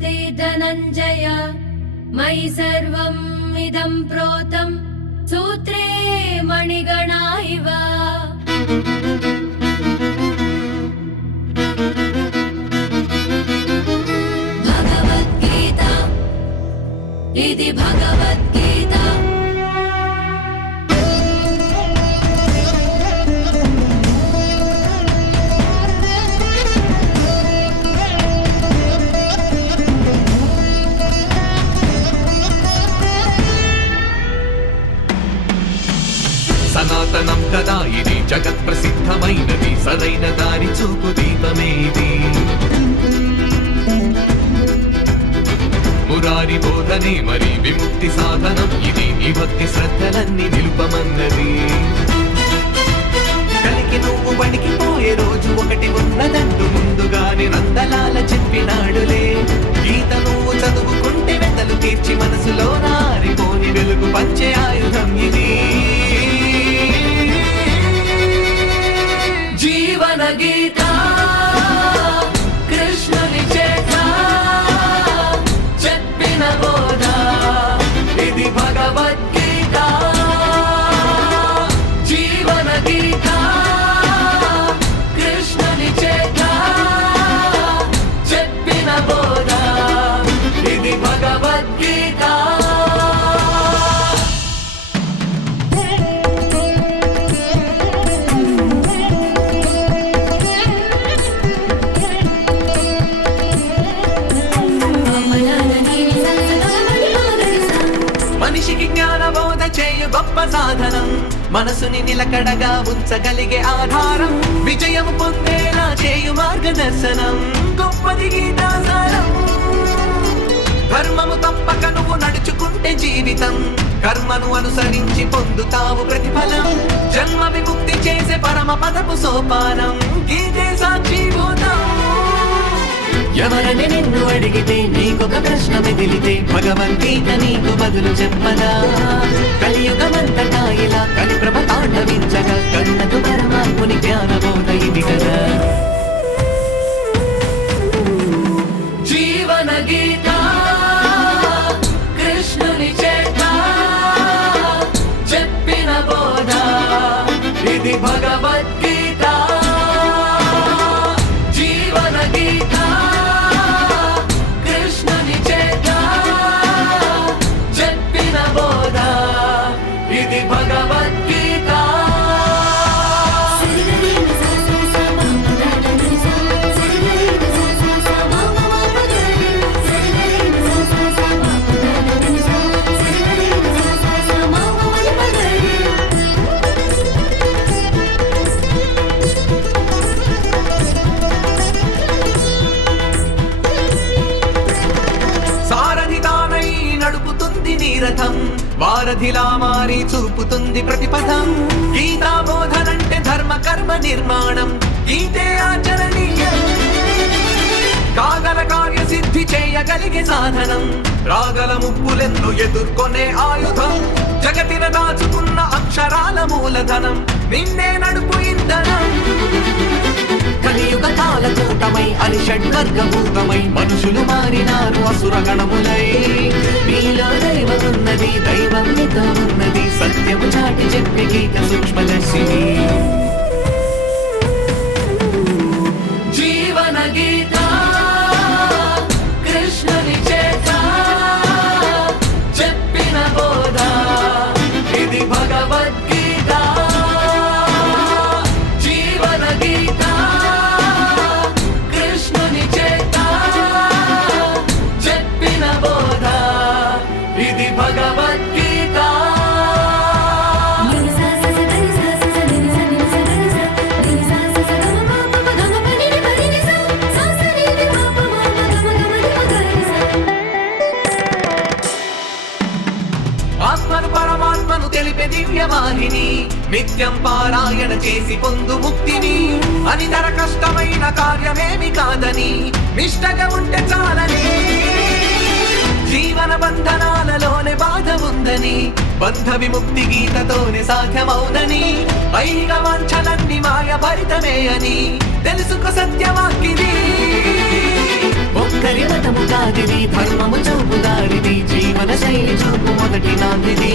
नास्ति धनञ्जय मयि सर्वम् इदं प्रोतं सूत्रे मणिगणा इव। भगवद्गीता इति भगवद्गीता। సనాతనం కదా ఇది జగత్ ప్రసిద్ధమైనది సరైన దారి చూపు దీపమే ఇది మురారి బోధనే మరి విముక్తి సాధనం ఇది నీ భక్తి శ్రద్ధలన్నీ నిలుపమన్నది కలికి నువ్వు వణికిపోయే రోజు ఒకటి ఉన్నదంటూ ముందుగానే నందలాల చెప్పినాడులే గీత నువ్వు చదువుకుంటే వెతలు తీర్చి మనసులో నారిపోని వెలుగు పంచే ఆయుధం ఇది జీవన గీత కృష్ణుని చేత చెప్పిన బోధ ఇది భగవద్గీత జీవన గీత కృష్ణుని చేత చెప్పిన బోధ ఇది భగవద్గీత మనిషికి జ్ఞానబోధ చేయు గొప్ప సాధనం మనసుని నిలకడగా ఉంచగలిగే ఆధారం విజయం పొందేలా చేయు మార్గదర్శనం గొప్పది గీతాసారం ధర్మము తప్పక నువ్వు నడుచుకుంటే జీవితం కర్మను అనుసరించి పొందుతావు ప్రతిఫలం జన్మ విముక్తి చేసే పరమ పదపు సోపానం గీతే సాక్షిభూతం ఎవరని నిన్ను అడిగితే నీకొక ప్రశ్న మిగిలితే భగవద్గీత నీకు బదులు చెప్పదా కలియుగమంతటా ఇలా కలిప్రభ తాండవించగా కన్నకు పరమాత్ముని జ్ఞానబోధ ఇది కదా జీవన గీత కృష్ణుని చేత చెప్పిన బోధ ఇది భగవద్గీత జీవన గీత కృష్ణుని చేత చెప్పిన బోధ ఇది భగవద్గీత సారథిదానై నడుపుతుంది నీరథం వారధిలా మారి చూపుతుంది ప్రతిపథం గీతా బోధనంటే ధర్మ కర్మ నిర్మాణం గీతే ఆచరణీయం కాగల కార్య సిద్ధి చేయగలిగే సాధనం రాగల ముప్పులెన్ను ఎదుర్కొనే ఆయుధం జగతిన దాచుకున్న అక్షరాల మూలధనం నిన్నే నడుపు ఇంధనం కలియుగ కాలకూటమై అని షడ్వర్గభూతమై మనుషులు మారినారు అసురగణములై నీలో దైవమున్నది దైవం నీతో ఉన్నది సత్యము చాటి చెప్పి గీత సూక్ష్మదర్శిని జీవన గీత కృష్ణుని చేత చెప్పిన బోధ ఇది భగవద్గీత జీవన గీత కృష్ణుని చేత చెప్పిన బోధ ఇది భగవద్గీత ఆత్మను పరమాత్మను తెలిపే దివ్యవాహిని నిత్యం పారాయణ చేసి పొందు ముక్తిని అనితర కష్టమైన కార్యమేమి కాదని నిష్టగా ఉంటే చాలని జీవన బంధనాలలోనే బాధ ఉందని బంధ విముక్తి గీతతోనే సాధ్యమౌనని ఐహిక వాంఛలన్నీ మాయ భరితమే అని తెలుసుకో సత్యవాక్కిది ఒక్క ఎవరి మతము కాదిది, ధర్మము చూపు దారిది, జీవన శైలి చూపు మొదటి నాందిది.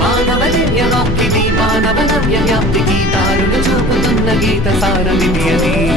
మానవ దివ్య వాక్కిది, మానవ నవ్య వ్యాప్తికి దారులు చూపుతున్న గీత సారమిది అది.